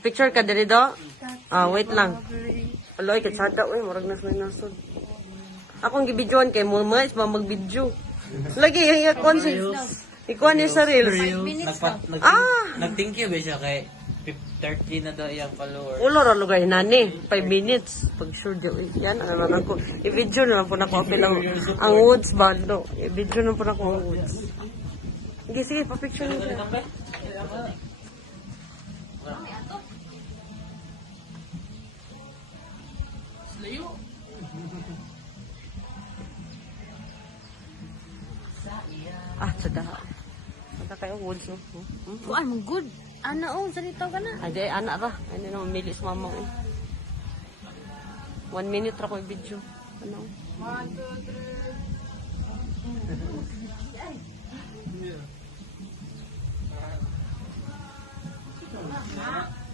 Picture ka diri do? Ah, wait lang. Aloy, katsada, uy, marag nas may nasod. Akong gibidyoan kay mo, mas mag-video. Lagi, yung ikon si... Ikuan niya sa reels. Nag-thank you ba siya kay 30 na daw iyang followers. Ulo ra lugay nani, 5 minutes. Pag sure daw, yan, ano naman ako. I-video naman po na ko ang woods bando. I-video naman po na ko ang woods. Sige, sige, pa-picture niyo siya. Ah, sada. Sada kayo woods, no? Ay, mong good. Ana, oh, salitaw ka na. Ay, di, anak ra. Ay, di naman milis mamang eh. 1 minute ra ko i-video. Ano? 1, 2, 3.